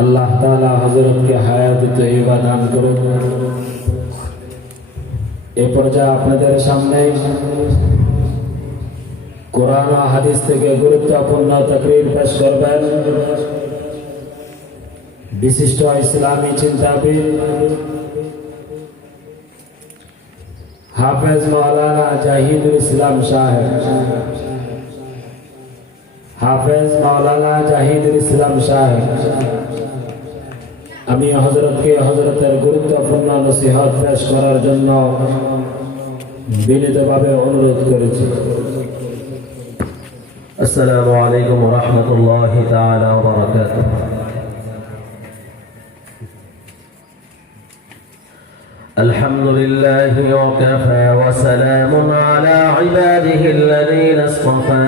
আল্লাহ তাআলা হযরতকে হায়াত তৈবা দান করুন। এ পর্যায়ে আপনাদের সামনে কোরআন হাদিস থেকে গুরুত্বপূর্ণ তকরির পেশ করবেন। বিশিষ্ট ইসলামী চিন্তাবিদ হাফেজ মৌলানা জাহিদুল ইসলাম সাহেব। হাফেজ মাওলানা জাহিদুল ইসলাম সাহেব আমি হজরতকে হজরতের গুরুত্বপূর্ণ নসিহত পেশ করার জন্য বিনীতভাবে অনুরোধ করেছি السلام عليكم ورحمة الله تعالى وبركاته الحمد لله وكفى وسلام على عباده الذين اصطفى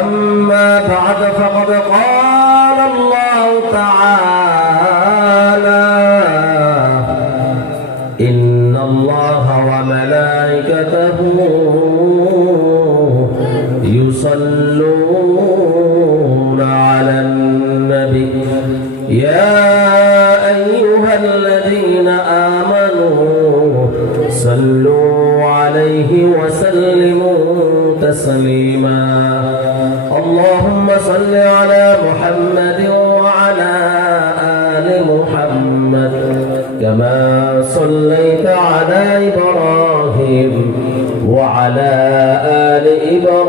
أما بعد فقد قال الله تعالى إن الله وملائكته يصلون على النبي. يا أيها الذين آمنوا صلوا عليه وسلموا تسليما.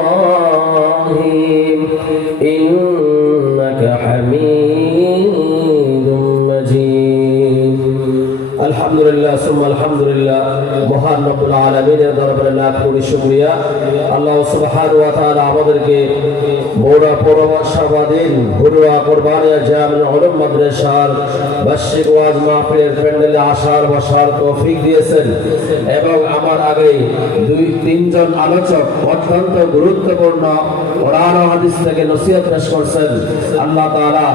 إبراهيم إنك حميد مجيد. الحمد لله ثم الحمد لله. মহান রব্বুল আলামিনের দরবারে লাখ কোটি শুকরিয়া। আল্লাহ সুবহানাহু ওয়া তাআলা আমাদেরকে বড় পরবর্ষাবাদিন ঘরোয়া কোরবানিয়া জামিল উলুম মাদ্রাসার বার্ষিক ওয়াজ মাহফিলের প্যান্ডেলে আসার বসার তৌফিক দিয়েছেন এবং আমার আগে দুই, তিনজন আলোচক অত্যন্ত গুরুত্বপূর্ণ কোরআন হাদিস থেকে নসিহত পেশ করছেন। আল্লাহ তাআলা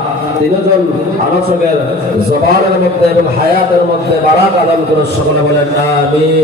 তিনজন আলোচকের জবানের মধ্যে এবং হায়াতের মধ্যে বারাক আদান করে সকলে বলেন, আমিন।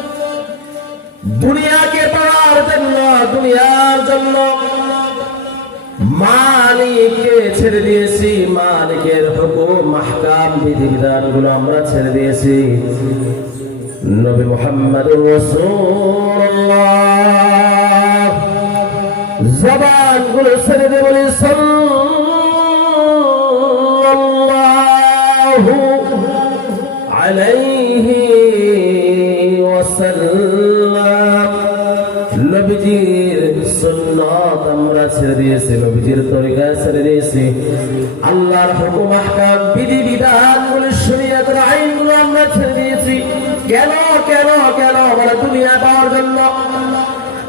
দুনিয়াকে পাওয়ার জন্য, দুনিয়ার জন্য। মালিককে ছেড়ে দিয়েছি, মালিকের হুকুম, মাহকাম বিধিবিধানগুলো আমরা ছেড়ে দিয়েছি। নবী মোহাম্মদ রাসূলুল্লাহ। জবানগুলো ছেড়ে দিয়েছে, নবীজির তরিকা ছেড়ে দিয়েছি। আল্লাহর হুকুম, আহকাম, বিধি, বিধানগুলো শরীয়তের আইনগুলো আমরা ছেড়ে দিয়েছি। কেন কেন কেন? আমরা দুনিয়া পাওয়ার জন্য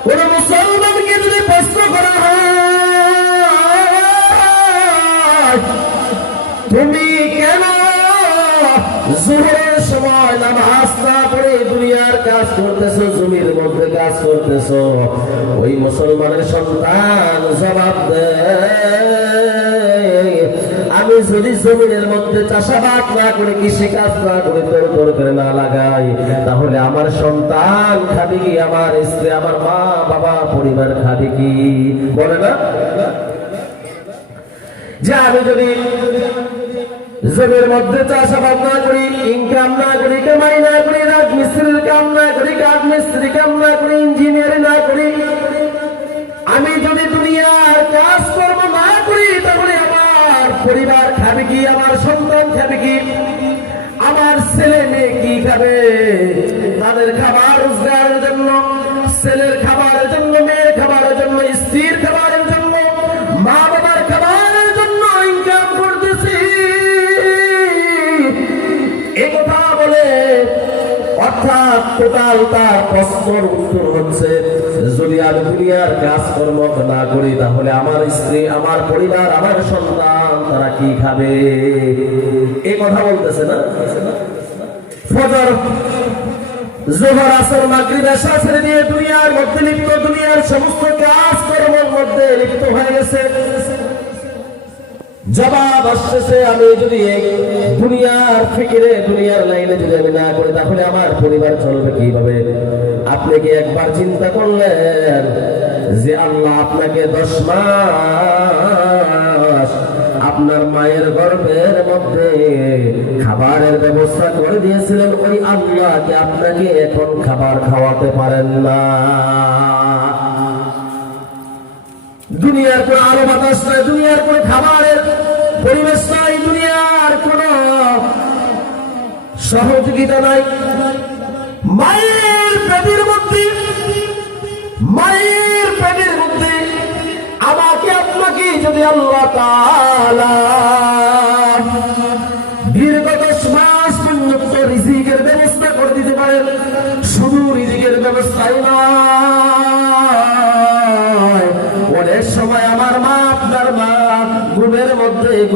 কোন মুসলমানকে যদি প্রশ্ন করা হয় কাজ করতেছো, ওই মুসলমানের সন্তান জবাব আমি যদি জমিনের মধ্যে চাষাবাদ না করে, কৃষি কাজ না করে, তোর তোর করে না লাগাই, তাহলে আমার সন্তান খাবে কি? আমার স্ত্রী, আমার মা, বাবা, পরিবার খাবে কি? বলে না? যে আমি যদি জমির মধ্যে চাষাবাদ না করি ইনকাম না করি, কামাই না টোটাল তার প্রশ্নের উত্তর হচ্ছে, যদি আমি দুনিয়ার কাজকর্ম না করি, তাহলে আমার স্ত্রী, আমার পরিবার, আমার সন্তান তারা কি খাবে? এই কথা বলতেছে না? ফজর, জোহর, আসর, মাগরিব, এশা ছেড়ে দিয়ে দুনিয়ার মধ্যে লিপ্ত, দুনিয়ার সমস্ত কাজ কর্মের মধ্যে লিপ্ত হয়ে গেছে। জবাব আসতেছে, আমি যদি দুনিয়ার ফিকিরে, দুনিয়ার লাইনে যদি আমি না করি তাহলে আমার পরিবার চলবে কীভাবে? আপনি কি একবার চিন্তা করলেন যে আল্লাহ আপনাকে দশ মাস আপনার মায়ের গর্ভের মধ্যে খাবারের ব্যবস্থা করে দিয়েছিলেন? ওই আল্লাহকে আপনাকে এখন খাবার খাওয়াতে পারেন না? দুনিয়ার কোন আলো বাতাস নাই, দুনিয়ার কোন খাবারের পরিবেশ নাই দুনিয়ার কোন সহযোগিতা নাই। মায়ের পেটের মধ্যে, মায়ের পেটের মধ্যে আমাকে আপনাকে যদি আল্লাহ তাআলা দীর্ঘ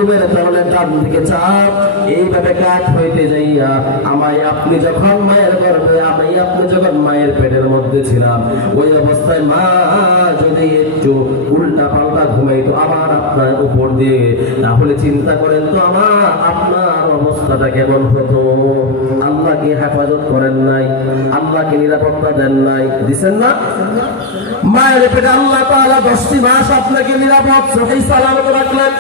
ঘুমের কারণে ডান দিকে চাপ এইভাবে কাঠ হইতে যাইয়া আমায় আপনি যখন মায়ের গর্ভে, আমি আপনি যখন মায়ের পেটের মধ্যে ছিলাম, ওই অবস্থায় মা যদি একটু উল্টা পাল্টা ঘুমাইতো আবার আপনার উপর দিয়ে, তাহলে চিন্তা করেন তো আমার, আপনার অবস্থাটা কেমন হতো? আল্লাহকে হেফাজত করেন নাই, আল্লাহকে নিরাপত্তা দেন নাই, দিছেন না? মায়ের পেটে আল্লাহ তাআলা দশটি মাস আপনাকে নিরাপদ, সহি সালামত রাখলেন।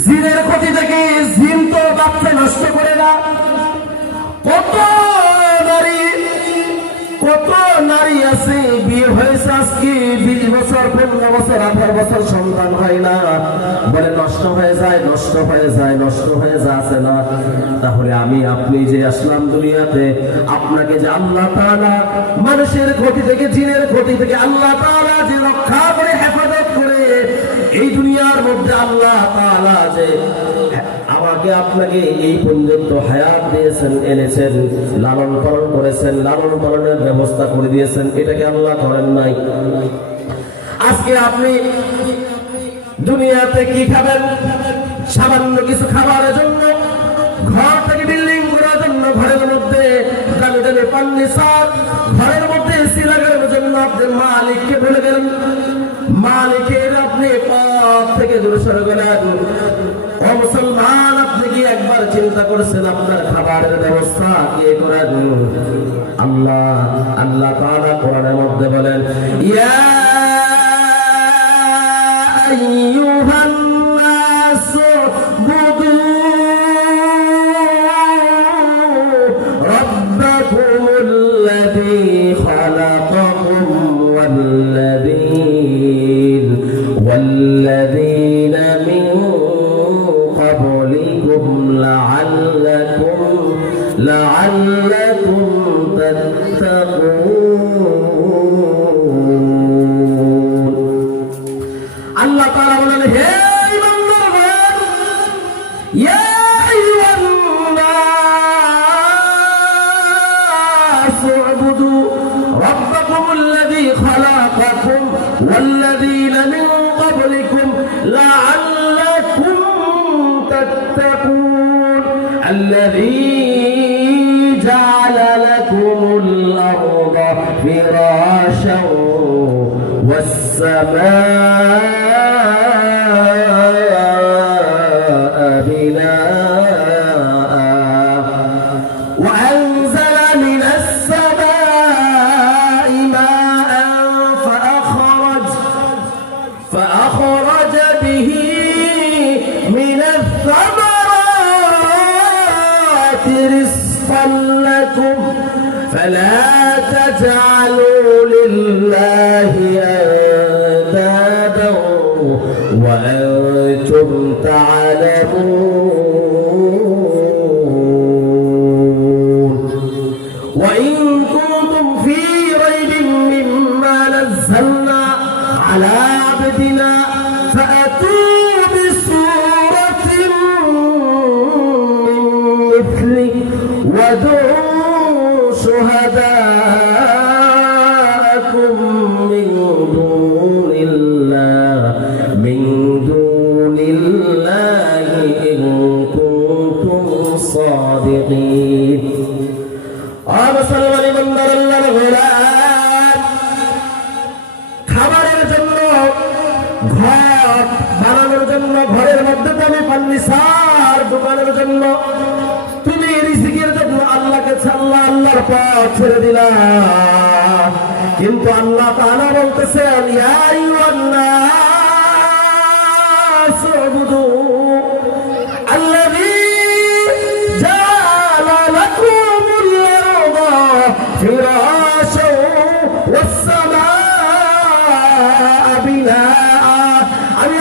জিনের ক্ষতি থেকে জিন তো বাচ্চা নষ্ট করে না। কত নারী কত নারী আছে, বিয়ে হয়েছে আজকে, বিশ বছর, পনেরো বছর, আঠারো বছর সন্তান হয় না। বলে নষ্ট হয়ে যায়, নষ্ট হয়ে যায়, নষ্ট হয়ে যাচ্ছে না। তাহলে আমি, আপনি যে আসলাম দুনিয়াতে, আপনাকে যে আল্লাহ মানুষের ক্ষতি থেকে, জিনের ক্ষতি থেকে আল্লাহ যে রক্ষা করে এই দুনিয়ার মধ্যে আল্লাহ তাআলা যে আমাকে আপনাকে এই পর্যন্ত হায়াত দিয়েছেন, এনেছেন লালন পালন করেছেন লালন পালনের ব্যবস্থা করে দিয়েছেন, এটাকে আল্লাহ করেন নাই। আজকে আপনি দুনিয়াতে কি খাবেন? সামান্য কিছু খাবারের জন্য, ঘর থেকে বিল্ডিং করার জন্য, ঘরের মধ্যে ঘরের মধ্যে এসি লাগানোর জন্য আপনি মালিককে ভুলে গেলেন মালিকের আপনি থেকে দূরে সরে মুসলমান, আপনি কি একবার চিন্তা করেছেন আপনার খাবারের ব্যবস্থা আল্লাহ আল্লাহ তাআলা কোরআনের মধ্যে বলেন, ইয়া الذي جعل لكم الأرض فراشا والسماء وأنتم تعلمون পথ ছেড়ে দিলাম। কিন্তু আল্লাহ তালা বলতেছেন আমি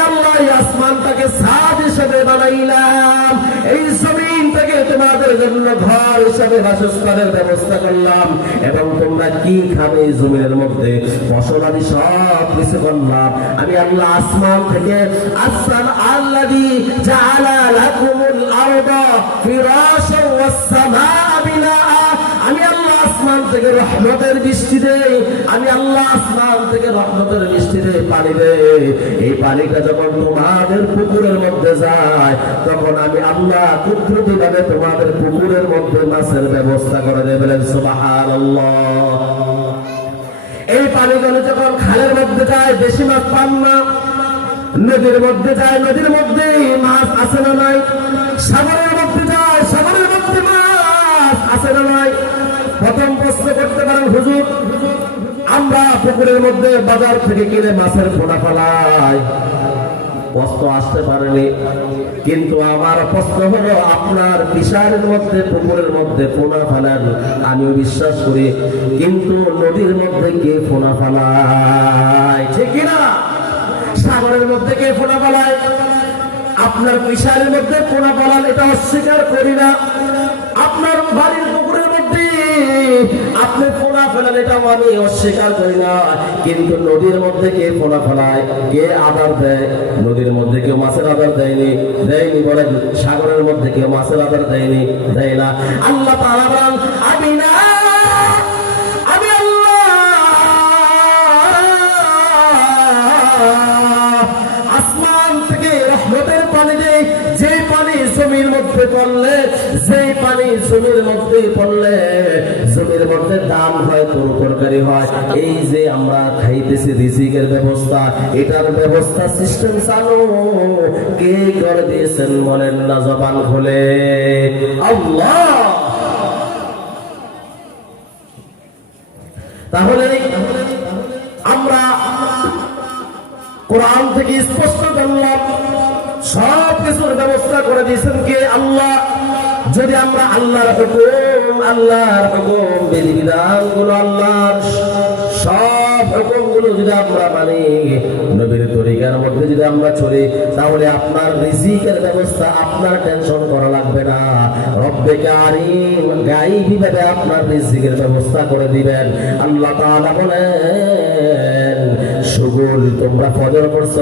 আল্লাহ আসমানটাকে সাদ হিসেবে বানাইলাম। জন্য ঘর হিসাবে বাসস্থানের ব্যবস্থা করলাম। এবং তোমরা কি খাবে এই জমিনের মধ্যে? ফসলাদি সব কিছু করলাম। আমি আল্লাহ আসমান থেকে আসমান আল্লাদি জাআলা লাকুমুল আরদা ফিরাশাও ওয়াস সামাআ আমি আল্লাহ আসমান থেকে রহমতের বৃষ্টি দেই আমি আল্লাহ আসমান থেকে রহমতের বৃষ্টি দেই পানি দেই। এই পানিটা যখন তোমাদের পুকুরের মধ্যে যায়, তখন আমি আল্লাহ কুদরতি ভাবে তোমাদের পুকুরের মধ্যে মাছের ব্যবস্থা করে দেবেন সুবহানাল্লাহ। এই পানিগুলো যখন খালের মধ্যে যায়, বেশি মাছ পান না। নদীর মধ্যে যায়, নদীর মধ্যে মাছ আছে না নাই? সাগরের মধ্যে প্রথম প্রশ্ন করতে পারেন, হুজুর। আমরা পুকুরের মধ্যে বাজার থেকে কিনে মাছের পোনা ফেলাই। প্রশ্ন আসতে পারেনি। কিন্তু আমার প্রশ্ন হলো, আপনার বিশালের মধ্যে, পুকুরের মধ্যে ফোনা ফেলান আমিও বিশ্বাস করি, কিন্তু নদীর মধ্যে কে ফোনা ফেলায়? ঠিক কিনা সাগরের মধ্যে কে ফোনা ফেলায়? আপনার বিশালের মধ্যে ফোনা ফেলান এটা অস্বীকার করি না। আপনার বাড়ির মধ্যে আপনি ফোনা ফেলেন এটা আমি অস্বীকার করি না। কিন্তু নদীর মধ্যে কে ফোনা ফেলায়? কে আদার দেয়? নদীর মধ্যে কেউ মাছের আদার দেয়নি দেয়নি বলে সাগরের মধ্যে কেউ মাছের আদার দেয়নি, দেয় না। আল্লাহ পানি দেই যে পানি জমির মধ্যে পড়লে যে পানি জমির মধ্যে পড়লে, জমির মধ্যে দাম হয়, কোন তরকারি হয়। এই যে আমরা খাইতেছি রিজিকের ব্যবস্থা, এটার ব্যবস্থা সিস্টেম চালু। কে করে দিয়েছেন বলেন না, জবান খুলে। আল্লাহ! তাহলে আমরা কোরআন থেকে স্পষ্ট জানলাম সব কিছুর ব্যবস্থা করে দিয়েছেন কে? আল্লাহ। যদি আমরা আল্লাহর হুকুম আল্লাহর হুকুম বিধিবিধানগুলো আল্লাহর সব হুকুমগুলো যদি আমরা মানি, নবীর তরিকার মধ্যে যদি আমরা চলি, তাহলে আপনার রিজিকের ব্যবস্থা, আপনার টেনশন করা লাগবে না। রব্বে কারিম, গাইবি ভাবে আপনার রিজিকের ব্যবস্থা করে দিবেন। আল্লাহ তাআলা বলেন সুগুল, তোমরা ফজর করছ,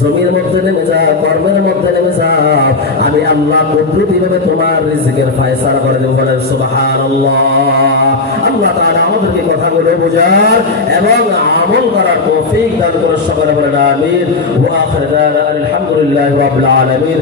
জমির মধ্যে নেমে যাও, কর্মের মধ্যে নেমে যাও। আমি আল্লাহ কুদরতি ভাবে তোমার রিজিকের ফায়সালা করে দেব বলেন, সুবহানাল্লাহ। আল্লাহ আমাদেরকে কথাগুলো বোঝার এবং আমল করার তৌফিক দান করে সকলে বলেন